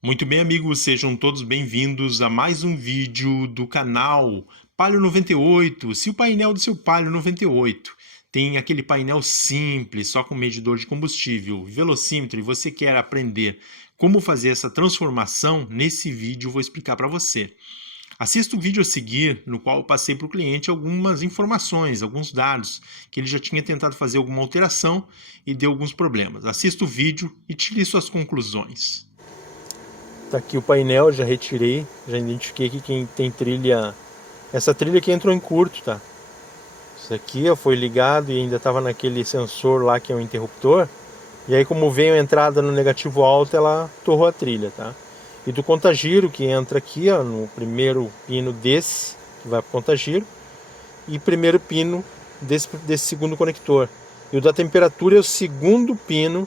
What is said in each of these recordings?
Muito bem, amigos, sejam todos bem-vindos a mais um vídeo do canal Palio 98. Se o painel do seu Palio 98 tem aquele painel simples, só com medidor de combustível, velocímetro, e você quer aprender como fazer essa transformação, nesse vídeo eu vou explicar para você. Assista o vídeo a seguir, no qual eu passei para o cliente algumas informações, alguns dados, que ele já tinha tentado fazer alguma alteração e deu alguns problemas. Assista o vídeo e tire suas conclusões. Tá aqui o painel, já retirei, já identifiquei aqui quem tem trilha. Essa trilha aqui entrou em curto, tá? Isso aqui ó, foi ligado e ainda estava naquele sensor lá que é o interruptor. E aí como veio a entrada no negativo alto, ela torrou a trilha, tá? E do contagiro que entra aqui, ó, no primeiro pino desse, que vai para o contagiro, e primeiro pino desse segundo conector. E o da temperatura é o segundo pino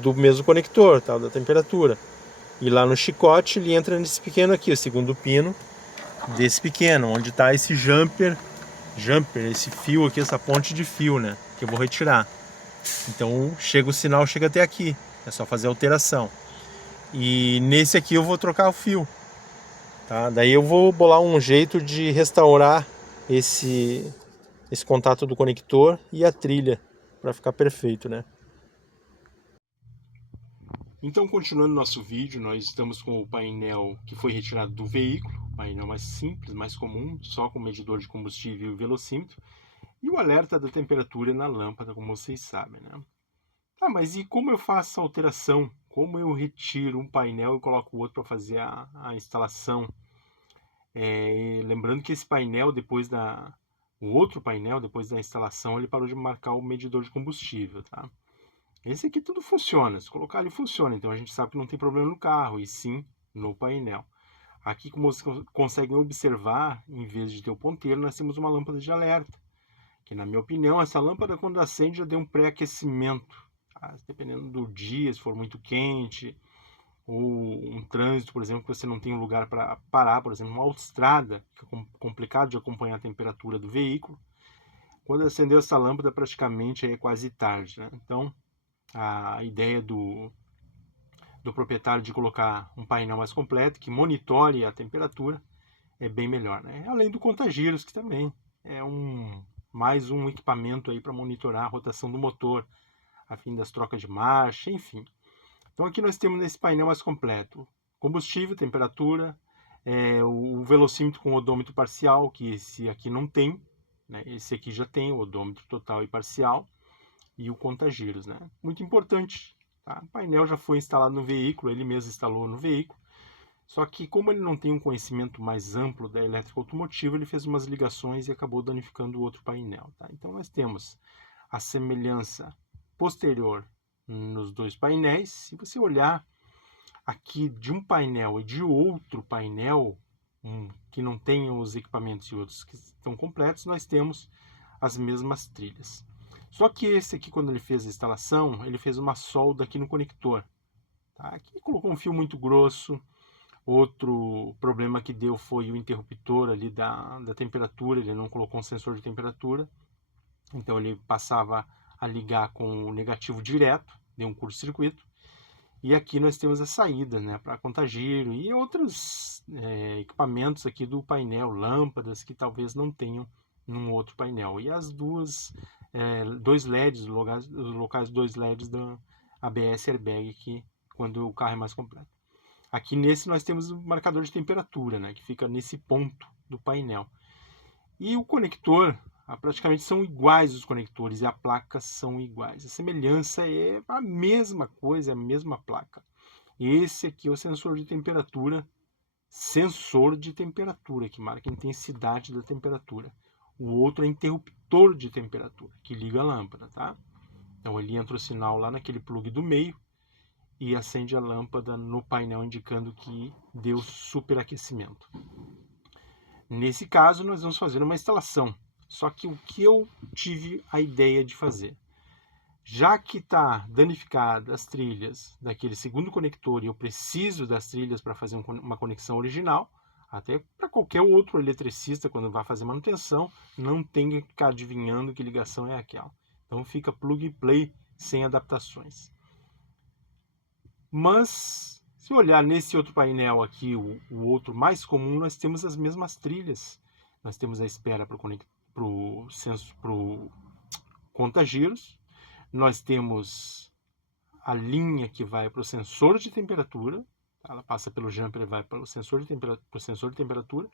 do mesmo conector, tá? O da temperatura. E lá no chicote ele entra nesse pequeno aqui, o segundo pino desse pequeno, onde está esse jumper, esse fio aqui, essa ponte de fio, né? Que eu vou retirar. Então chega o sinal, chega até aqui. É só fazer a alteração. E nesse aqui eu vou trocar o fio, tá? Daí eu vou bolar um jeito de restaurar esse contato do conector e a trilha para ficar perfeito, né? Então, continuando nosso vídeo, nós estamos com o painel que foi retirado do veículo, painel mais simples, mais comum, só com medidor de combustível e velocímetro, e o alerta da temperatura na lâmpada, como vocês sabem, né? Ah, mas e como eu faço a alteração? Como eu retiro um painel e coloco o outro para fazer a instalação? Lembrando que esse painel, o outro painel, depois da instalação, ele parou de marcar o medidor de combustível, tá? Esse aqui tudo funciona, se colocar ele funciona, então a gente sabe que não tem problema no carro, e sim no painel. Aqui, como vocês conseguem observar, em vez de ter o ponteiro, nós temos uma lâmpada de alerta, que na minha opinião, essa lâmpada quando acende já deu um pré-aquecimento, tá? Dependendo do dia, se for muito quente, ou um trânsito, por exemplo, que você não tem um lugar para parar, por exemplo, uma autoestrada, que é complicado de acompanhar a temperatura do veículo. Quando acendeu essa lâmpada, praticamente é quase tarde, né? Então, a ideia do proprietário de colocar um painel mais completo que monitore a temperatura é bem melhor, né? Além do contagiros, que também é mais um equipamento aí para monitorar a rotação do motor, a fim das trocas de marcha, enfim. Então aqui nós temos nesse painel mais completo combustível, temperatura, o velocímetro com odômetro parcial, que esse aqui não tem, né? Esse aqui já tem o odômetro total e parcial, e o contagiros, né? Muito importante. Tá? O painel já foi instalado no veículo, ele mesmo instalou no veículo, só que como ele não tem um conhecimento mais amplo da elétrica automotiva, ele fez umas ligações e acabou danificando o outro painel. Tá? Então nós temos a semelhança posterior nos dois painéis. Se você olhar aqui de um painel e de outro painel, que não tem os equipamentos e outros que estão completos, nós temos as mesmas trilhas. Só que esse aqui, quando ele fez a instalação, ele fez uma solda aqui no conector. Tá? Aqui colocou um fio muito grosso. Outro problema que deu foi o interruptor ali da temperatura, ele não colocou um sensor de temperatura, então ele passava a ligar com o negativo direto, deu um curto-circuito. E aqui nós temos a saída, né, para contagiro e outros equipamentos aqui do painel, lâmpadas que talvez não tenham num outro painel. E as dois LEDs, os locais dois LEDs da ABS Airbag, que quando o carro é mais completo. Aqui nesse nós temos o marcador de temperatura, né, que fica nesse ponto do painel. E o conector, praticamente são iguais os conectores e a placa são iguais. A semelhança é a mesma coisa, é a mesma placa. Esse aqui é o sensor de temperatura, que marca a intensidade da temperatura. O outro é interruptor de temperatura, que liga a lâmpada, tá? Então ele entra o sinal lá naquele plug do meio e acende a lâmpada no painel indicando que deu superaquecimento. Nesse caso, nós vamos fazer uma instalação. Só que o que eu tive a ideia de fazer? Já que está danificada as trilhas daquele segundo conector e eu preciso das trilhas para fazer uma conexão original, até para qualquer outro eletricista, quando vai fazer manutenção, não tem que ficar adivinhando que ligação é aquela. Então fica plug and play sem adaptações. Mas Se olhar nesse outro painel aqui, o outro mais comum, nós temos as mesmas trilhas. Nós temos a espera para o conta-giros. Nós temos a linha que vai para o sensor de temperatura. Ela passa pelo jumper e vai para o sensor de temperatura.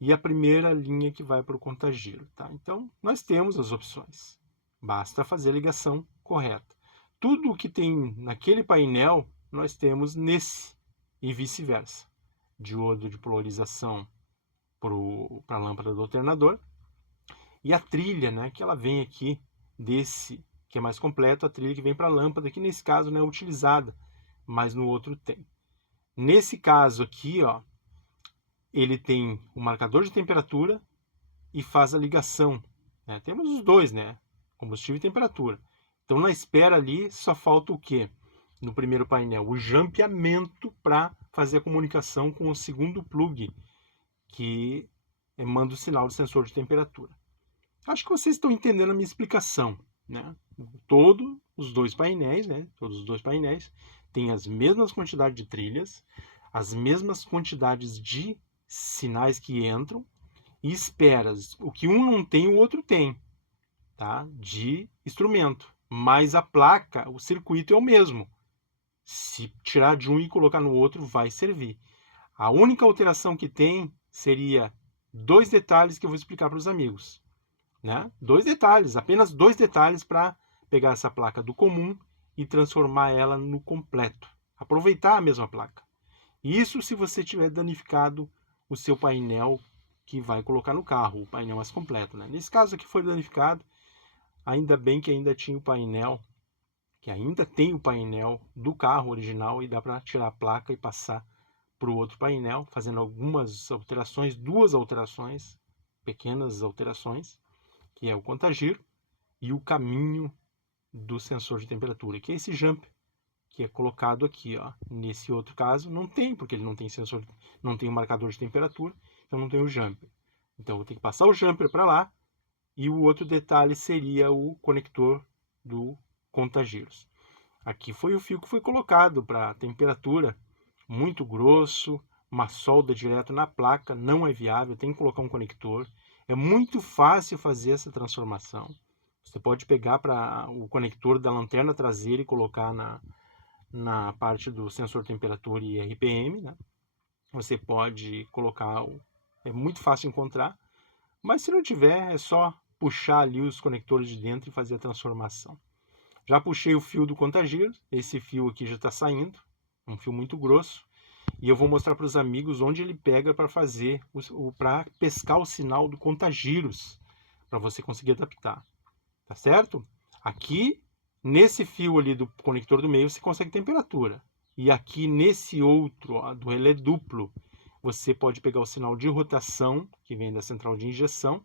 E a primeira linha que vai para o contagiro. Tá? Então, nós temos as opções. Basta fazer a ligação correta. Tudo o que tem naquele painel, nós temos nesse e vice-versa. Diodo de polarização para a lâmpada do alternador. E a trilha, né, que ela vem aqui desse, que é mais completo, a trilha que vem para a lâmpada, que nesse caso não é utilizada, mas no outro tem. Nesse caso aqui, ó, ele tem o marcador de temperatura e faz a ligação. Né? Temos os dois, né? Combustível e temperatura. Então, na espera ali, só falta o quê? No primeiro painel, o jampeamento para fazer a comunicação com o segundo plug, que manda o sinal de sensor de temperatura. Acho que vocês estão entendendo a minha explicação. Né? Todos os dois painéis têm as mesmas quantidades de trilhas, as mesmas quantidades de sinais que entram e esperas. O que um não tem, o outro tem, tá? De instrumento. Mas a placa, o circuito é o mesmo. Se tirar de um e colocar no outro, vai servir. A única alteração que tem seria 2 detalhes que eu vou explicar para os amigos. Né? 2 detalhes, apenas 2 detalhes para pegar essa placa do comum e transformar ela no completo. Aproveitar a mesma placa. Isso se você tiver danificado o seu painel que vai colocar no carro, o painel mais completo. Né? Nesse caso aqui foi danificado, ainda bem que ainda tinha o painel, que ainda tem o painel do carro original e dá para tirar a placa e passar para o outro painel, fazendo algumas alterações, 2 alterações, pequenas alterações, que é o contagiro e o caminho do sensor de temperatura, que é esse jumper, que é colocado aqui, ó. Nesse outro caso não tem, porque ele não tem sensor, não tem um marcador de temperatura, então não tem o jumper. Então eu vou ter que passar o jumper para lá, e o outro detalhe seria o conector do contagiros. Aqui foi o fio que foi colocado para temperatura, muito grosso, uma solda direto na placa, não é viável, tem que colocar um conector. É muito fácil fazer essa transformação. Você pode pegar para o conector da lanterna traseira e colocar na parte do sensor temperatura e RPM, né? Você pode colocar, é muito fácil encontrar, mas se não tiver, é só puxar ali os conectores de dentro e fazer a transformação. Já puxei o fio do contagiros, esse fio aqui já está saindo, um fio muito grosso, e eu vou mostrar para os amigos onde ele pega para fazer, para pescar o sinal do contagiros, para você conseguir adaptar, tá certo? Aqui, nesse fio ali do conector do meio, você consegue temperatura. E aqui nesse outro, ó, do relé duplo, você pode pegar o sinal de rotação, que vem da central de injeção.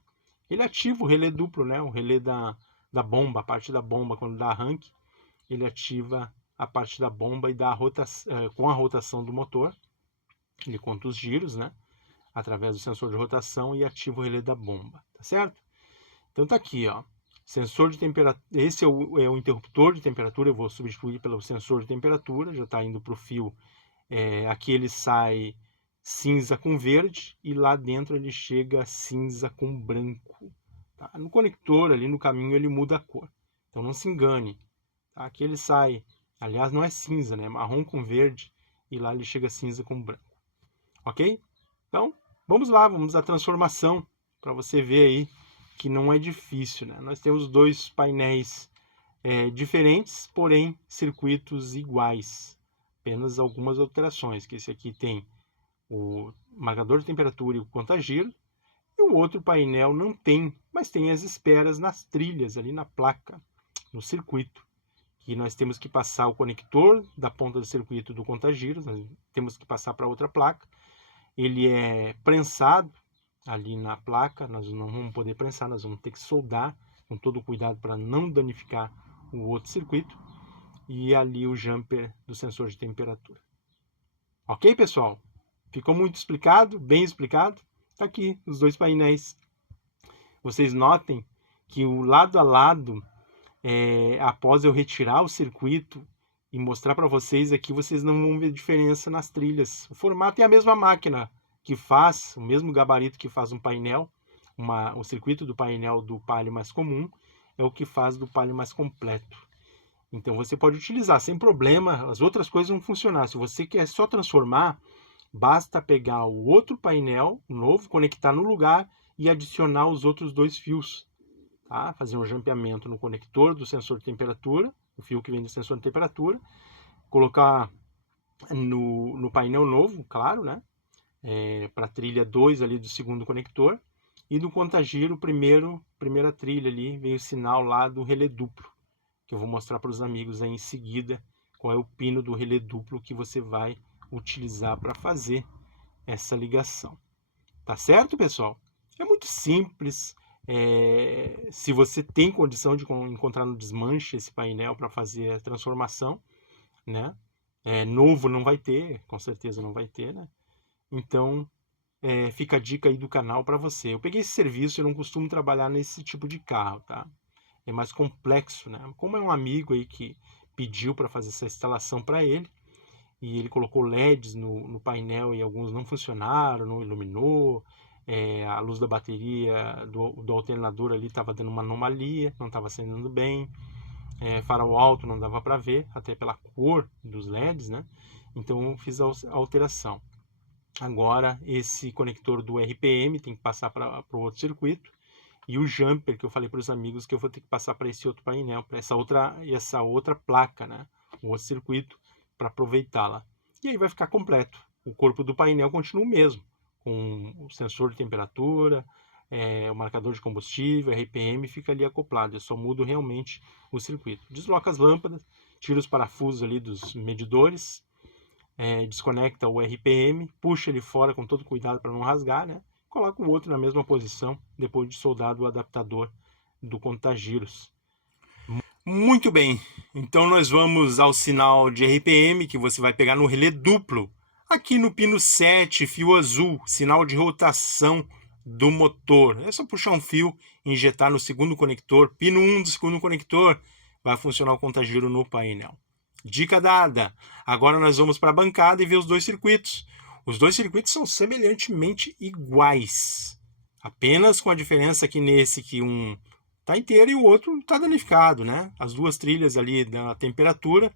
Ele ativa o relé duplo, né? O relé da bomba, a parte da bomba, quando dá arranque, ele ativa a parte da bomba e dá com a rotação do motor. Ele conta os giros, né? Através do sensor de rotação e ativa o relé da bomba, tá certo? Então tá aqui, ó. Sensor de temperatura, esse é o interruptor de temperatura, eu vou substituir pelo sensor de temperatura, já está indo para o fio. Aqui ele sai cinza com verde e lá dentro ele chega cinza com branco. Tá? No conector, ali no caminho, ele muda a cor. Então não se engane. Tá? Aqui ele sai, aliás, não é cinza, né? Marrom com verde e lá ele chega cinza com branco. Ok? Então, vamos lá, vamos à transformação para você ver aí que não é difícil, né? Nós temos 2 painéis diferentes, porém circuitos iguais. Apenas algumas alterações, que esse aqui tem o marcador de temperatura e o contagiro, e o outro painel não tem, mas tem as esperas nas trilhas, ali na placa, no circuito, que nós temos que passar o conector da ponta do circuito do contagiro, nós temos que passar para outra placa, ele é prensado ali na placa, nós não vamos poder prensar, nós vamos ter que soldar com todo o cuidado para não danificar o outro circuito, e ali o jumper do sensor de temperatura. Ok, pessoal? Ficou muito explicado, bem explicado? Tá aqui os 2 painéis. Vocês notem que o lado a lado, após eu retirar o circuito e mostrar para vocês aqui, vocês não vão ver diferença nas trilhas. O formato é a mesma máquina que faz, o mesmo gabarito que faz um painel, o circuito do painel do Palio mais comum, é o que faz do Palio mais completo. Então você pode utilizar sem problema, as outras coisas vão funcionar. Se você quer só transformar, basta pegar o outro painel novo, conectar no lugar e adicionar os outros 2 fios. Tá? Fazer um jampeamento no conector do sensor de temperatura, o fio que vem do sensor de temperatura, colocar no painel novo, claro, né? Para a trilha 2 ali do segundo conector, e no contagiro, primeira trilha ali, vem o sinal lá do relé duplo, que eu vou mostrar para os amigos aí em seguida qual é o pino do relé duplo que você vai utilizar para fazer essa ligação. Tá certo, pessoal? É muito simples. Se você tem condição de encontrar no desmanche esse painel para fazer a transformação, né? Novo não vai ter, com certeza não vai ter, né? Então, fica a dica aí do canal para você. Eu peguei esse serviço, eu não costumo trabalhar nesse tipo de carro, tá? É mais complexo, né? Como é um amigo aí que pediu para fazer essa instalação para ele, e ele colocou LEDs no painel e alguns não funcionaram, não iluminou, a luz da bateria do alternador ali estava dando uma anomalia, não estava acendendo bem, farol alto não dava para ver, até pela cor dos LEDs, né? Então eu fiz a alteração. Agora esse conector do RPM tem que passar para o outro circuito, e o jumper que eu falei para os amigos que eu vou ter que passar para esse outro painel, para essa outra placa, né? O outro circuito, para aproveitá-la. E aí vai ficar completo. O corpo do painel continua o mesmo, com o sensor de temperatura, o marcador de combustível, RPM fica ali acoplado. Eu só mudo realmente o circuito. Desloca as lâmpadas, tira os parafusos ali dos medidores, desconecta o RPM, puxa ele fora com todo cuidado para não rasgar, né? Coloca o outro na mesma posição depois de soldar o adaptador do contagiros. Muito bem, então nós vamos ao sinal de RPM que você vai pegar no relé duplo, aqui no pino 7, fio azul, sinal de rotação do motor. É só puxar um fio, injetar no segundo conector, pino 1 do segundo conector, vai funcionar o contagiro no painel. Dica dada! Agora nós vamos para a bancada e ver os 2 circuitos. Os 2 circuitos são semelhantemente iguais, apenas com a diferença que nesse que um está inteiro e o outro está danificado, né? As 2 trilhas ali da temperatura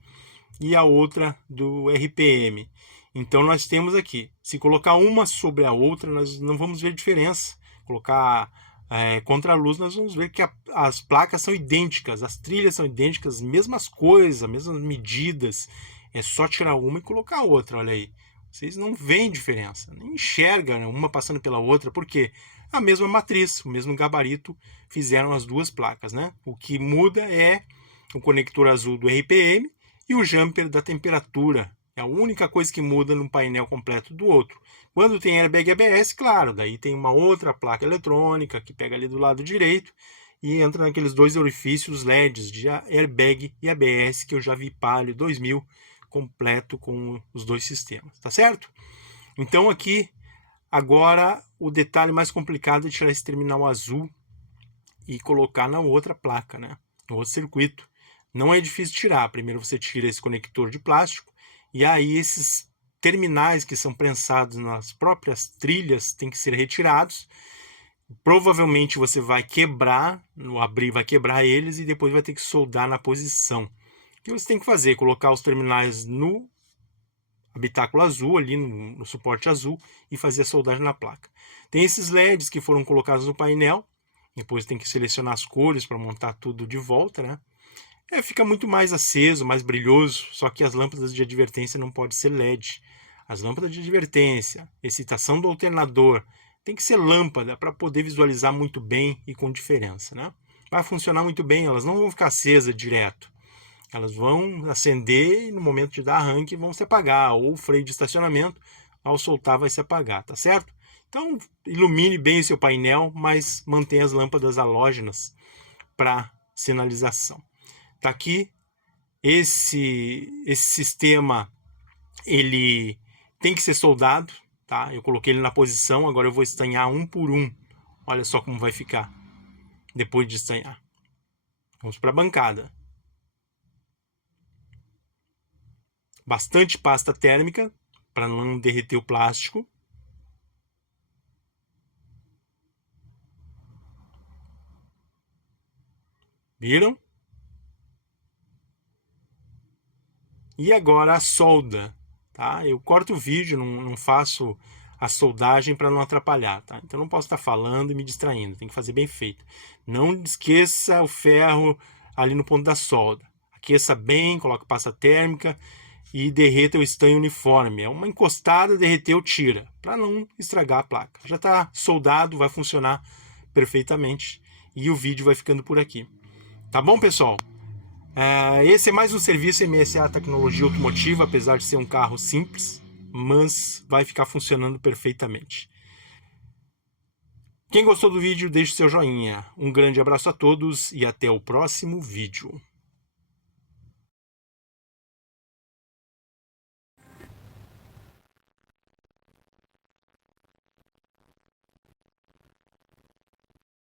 e a outra do RPM. Então nós temos aqui, se colocar uma sobre a outra, nós não vamos ver diferença. Colocar contra a luz, nós vamos ver que as placas são idênticas, as trilhas são idênticas, mesmas coisas, mesmas medidas. É só tirar uma e colocar a outra, olha aí. Vocês não veem diferença, nem enxergam, né, uma passando pela outra, porque a mesma matriz, o mesmo gabarito fizeram as 2 placas, né? O que muda é o conector azul do RPM e o jumper da temperatura. É a única coisa que muda no painel completo do outro. Quando tem airbag ABS, claro, daí tem uma outra placa eletrônica que pega ali do lado direito e entra naqueles 2 orifícios LEDs de airbag e ABS que eu já vi Palio 2000 completo com os 2 sistemas, tá certo? Então aqui, agora o detalhe mais complicado é tirar esse terminal azul e colocar na outra placa, né? No outro circuito. Não é difícil tirar. Primeiro você tira esse conector de plástico e aí esses terminais que são prensados nas próprias trilhas têm que ser retirados. Provavelmente você vai quebrar, no abrir vai quebrar eles e depois vai ter que soldar na posição. O que você tem que fazer? Colocar os terminais no habitáculo azul, ali no suporte azul, e fazer a soldagem na placa. Tem esses LEDs que foram colocados no painel, depois tem que selecionar as cores para montar tudo de volta, né? Fica muito mais aceso, mais brilhoso, só que as lâmpadas de advertência não podem ser LED. As lâmpadas de advertência, excitação do alternador, tem que ser lâmpada para poder visualizar muito bem e com diferença, né? Vai funcionar muito bem, elas não vão ficar acesas direto. Elas vão acender e no momento de dar arranque vão se apagar, ou o freio de estacionamento, ao soltar vai se apagar, tá certo? Então ilumine bem o seu painel, mas mantenha as lâmpadas halógenas para sinalização. Tá aqui, esse sistema, ele tem que ser soldado, tá? Eu coloquei ele na posição, agora eu vou estanhar um por um. Olha só como vai ficar depois de estanhar. Vamos para a bancada. bastante pasta térmica para não derreter o plástico. Viram? E agora a solda, tá? Eu corto o vídeo, não faço a soldagem para não atrapalhar, tá? Então não posso estar falando e me distraindo, tem que fazer bem feito. Não esqueça o ferro ali no ponto da solda. Aqueça bem, coloque pasta térmica e derreta o estanho uniforme. É uma encostada, derreteu, tira, para não estragar a placa. Já está soldado, vai funcionar perfeitamente e o vídeo vai ficando por aqui. Tá bom, pessoal? Esse é mais um serviço MSA Tecnologia Automotiva, apesar de ser um carro simples, mas vai ficar funcionando perfeitamente. Quem gostou do vídeo, deixe seu joinha. Um grande abraço a todos e até o próximo vídeo.